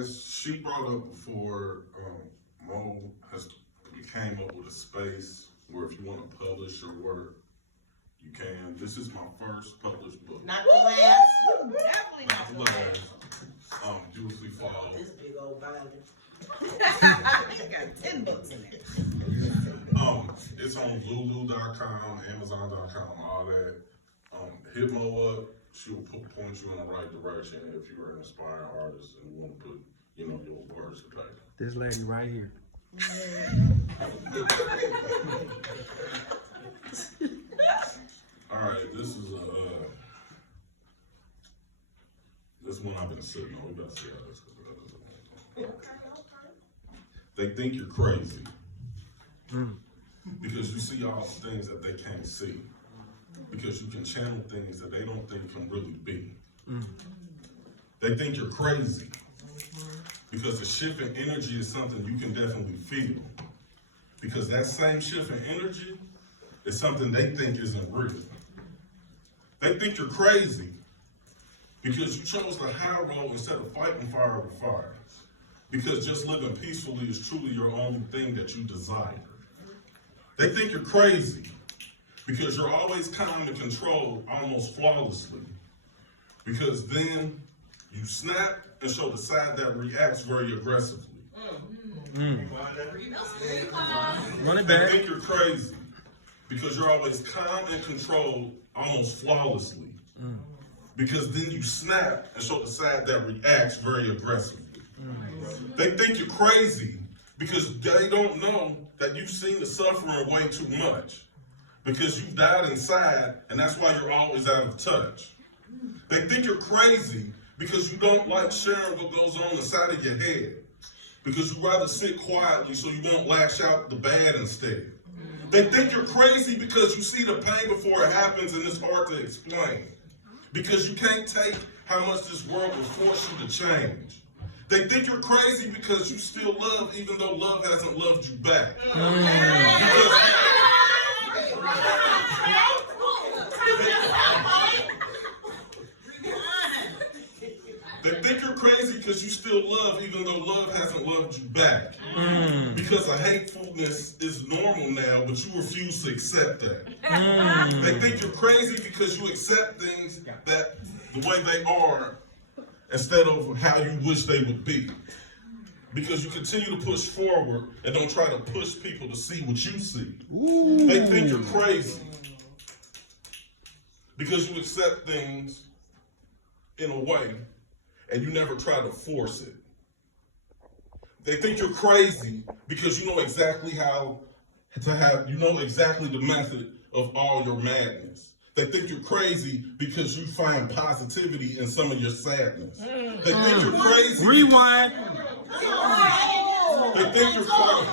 as she brought up before, Mo came up with a space where if you want to publish your work, you can. This is my first published book. Not the last. Definitely not the last. Beautifully followed. This big old binder. Got 10 books in there. It's on Lulu.com, Amazon.com, all that. Hit Mo up. She'll point you in the right direction if you're an aspiring artist and want to put, your words to paper. This lady right here. All right, this is this one I've been sitting on. We gotta see how this goes. They think you're crazy because you see all the things that they can't see. Because you can channel things that they don't think can really be. They think you're crazy because the shift in energy is something you can definitely feel. Because that same shift in energy is something they think isn't real. They think you're crazy because you chose the high road instead of fighting fire with fire. Because just living peacefully is truly your only thing that you desire. They think you're crazy because you're always calm and controlled almost flawlessly. Because then you snap and show the side that reacts very aggressively. Run it They back. think you're crazy because you're always calm and controlled almost flawlessly. Because then you snap and show the side that reacts very aggressively. They think you're crazy because they don't know that you've seen the suffering way too much. Because you've died inside, and that's why you're always out of touch. They think you're crazy because you don't like sharing what goes on inside of your head. Because you'd rather sit quietly so you won't lash out the bad instead. They think you're crazy because you see the pain before it happens and it's hard to explain. Because you can't take how much this world will force you to change. They think you're crazy because you still love even though love hasn't loved you back. They think you're crazy because you still love even though love hasn't loved you back. Because a hatefulness is normal now, but you refuse to accept that. They think you're crazy because you accept things that the way they are instead of how you wish they would be. Because you continue to push forward and don't try to push people to see what you see. They think you're crazy because you accept things in a way and you never try to force it. They think you're crazy because you know exactly you know exactly the method of all your madness. They think you're crazy because you find positivity in some of your sadness. They think you're crazy. Rewind. They think you're crazy.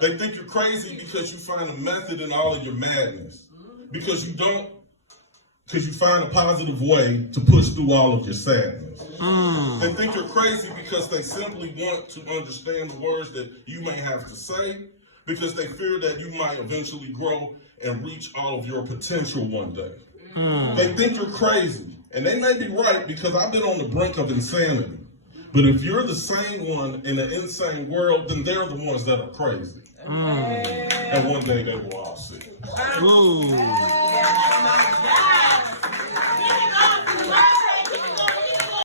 They think you're crazy because you find a method in all of your madness. Because you find a positive way to push through all of your sadness. They think you're crazy because they simply want to understand the words that you may have to say, because they fear that you might eventually grow and reach all of your potential one day. They think you're crazy, and they may be right because I've been on the brink of insanity. But if you're the sane one in an insane world, then they're the ones that are crazy. And one day they will all see. Ooh.